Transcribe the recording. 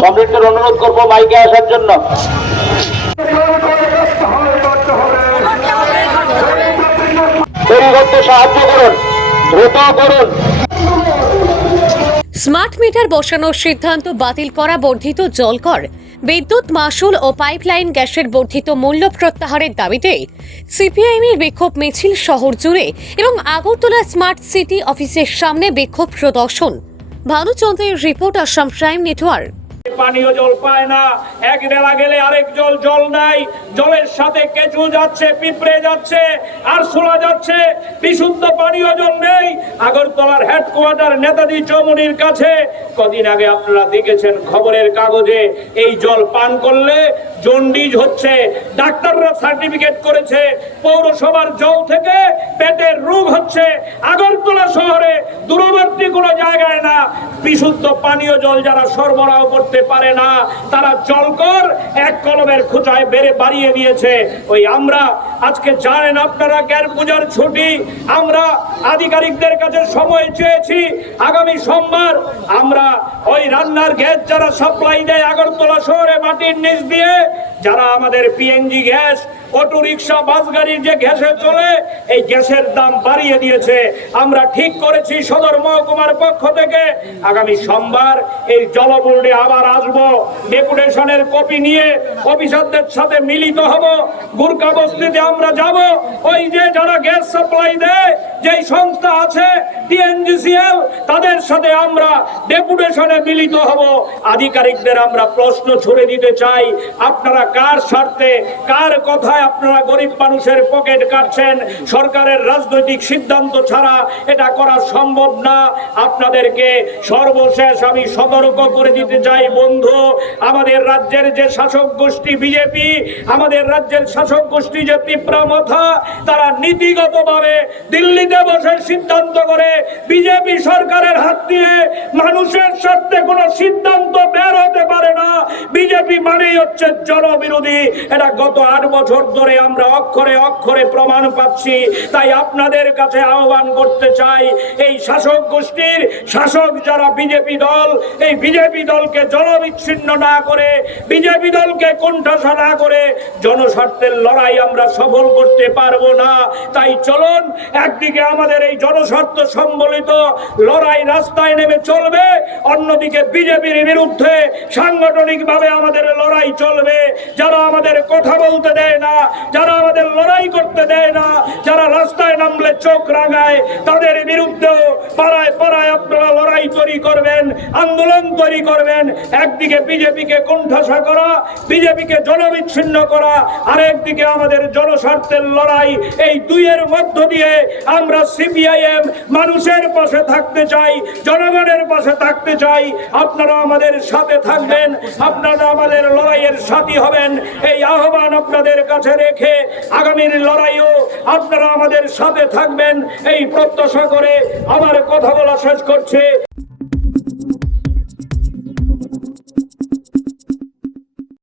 এবং অনুরোধ করব মাইকে আসার জন্য। সাহায্য করুন, দ্রুত করুন। স্মার্ট মিটার বসানোর সিদ্ধান্ত বাতিল করা বর্ধিত জলকর। বিদ্যুৎ মাসুল ও পাইপলাইন গ্যাসের বর্ধিত মূল্য প্রত্যাহারের দাবিতে সিপিআইএমের বিক্ষোভ মিছিল শহর জুড়ে এবং আগরতলা স্মার্ট সিটি অফিসের সামনে বিক্ষোভ প্রদর্শন। ভানুচন্দ্রের রিপোর্ট আসাম প্রাইম নেটওয়ার্ক। পানীয় জল পায় না, এক বেলা গেলে আরেক জল জল নাই। জলের সাথে কেঁচু যাচ্ছে, পিঁপড়ে যাচ্ছে, আর শোলা যাচ্ছে। বিশুদ্ধ পানীয় জল নেই। আগরতলার হেডকোয়ার্টার নেতাজি চৌমুনির কাছে, কদিন আগে আপনারা দেখেছেন খবরের কাগজে, এই জল পান করলে জন্ডিজ হচ্ছে। ডাক্তাররা সার্টিফিকেট করেছে, পৌরসভার জল থেকে পেটের রোগ হচ্ছে। আগরতলা শহরে দূরবর্তী কোনো জায়গায় না বিশুদ্ধ পানীয় জল যারা সরবরাহ করতে পারে না, তারা জলকর এক কলমের খোঁচায় বেড়ে বাড়িয়ে দিয়েছে ওই আমরা আজকে জানেন আপনারা, জ্ঞান পূজার ছুটি। আমরা আধিকারিকদের কাছে সময় চেয়েছি আগামী সোমবার। আমরা ওই রান্নার গ্যাস যারা সাপ্লাই দেয় আগরতলা শহরে মাটির নিচ দিয়ে, যারা আমাদের PNG gas auto rickshaw bus গাড়ির যে গ্যাসে চলে, এই গ্যাসের দাম বাড়িয়ে দিয়েছে। আমরা ঠিক করেছি সদর মহকুমার পক্ষ থেকে। আগামী সোমবার এই জলবোর্ডে আবার আসব। ডেপুটেশনের কপি নিয়ে অফিসারদের সাথে মিলিত হব। গুরকা বস্তিতে আমরা যাব। ওই যে যারা গ্যাস সাপ্লাই দেয় যেই সংস্থা আছে টিএনজিসিএল, তাদের সাথে আমরা ডেপুটেশনে মিলিত হব। আধিকারিকদের আমরা প্রশ্ন ছুড়ে দিতে চাই, আপনারা কার স্বার্থে, কার কথায় আপনারা গরিব মানুষের পকেট কাটছেন? সরকারের রাজনৈতিক সিদ্ধান্ত ছাড়া এটা করা সম্ভব না। আপনাদেরকে সর্বশেষ আমি সতর্ক করে দিতে চাই, বন্ধু, আমাদের রাজ্যের যে শাসক গোষ্ঠী বিজেপি, আমাদের রাজ্যের শাসক গোষ্ঠী যে তীব্র মাথা, তারা নীতিগতভাবে দিল্লিতে বসে সিদ্ধান্ত করে বিজেপি সরকারের হাত দিয়ে মানুষের স্বার্থে কোনো সিদ্ধান্ত বিজেপি মানেই হচ্ছে জনবিরোধী। এটা গত আট বছর ধরে আমরা অক্ষরে অক্ষরে প্রমাণ পাচ্ছি। তাই আপনাদের কাছে আহ্বান করতে চাই, এই শাসক গোষ্ঠীর শাসক যারা বিজেপি দল, এই বিজেপি দলকে জনবিচ্ছিন্ন না করে, বিজেপি দলকে কোণঠাসা না করে জনস্বার্থের লড়াই আমরা সফল করতে পারব না। তাই চলুন, একদিকে আমাদের এই জনস্বার্থ সম্বলিত লড়াই রাস্তায় নেমে চলবে, অন্যদিকে বিজেপির বিরুদ্ধে সাংগঠনিকভাবে আমাদের লড়াই চলবে। যারা আমাদের কথা বলতে দেয় না, যারা আমাদের লড়াই করতে দেয় না, যারা রাস্তায় চোখ রাঙায়, তাদের বিরুদ্ধেও পাড়ায় পাড়ায় আপনারা লড়াই তৈরি করবেন, আন্দোলন তৈরি করবেন। একদিকে বিজেপিকে কোণঠাসা করা, বিজেপিকে জনবিচ্ছিন্ন করা, আরেকদিকে আমাদের জনস্বার্থের লড়াই। এই দুইয়ের মধ্য দিয়ে আমরা সিপিআইএম মানুষের পাশে থাকতে চাই, জনগণের পাশে থাকতে চাই। আপনারা আমাদের সাথে থাকবেন, আপনারা আমাদের লড়াইয়ের সাথী হবেন। এই আহ্বান আপনাদের কাছে রেখে আগামীর লড়াইও আপনারা আমাদের সাথে থাকবেন এই প্রত্যাশা করে আমার কথা বলা শেষ করছে।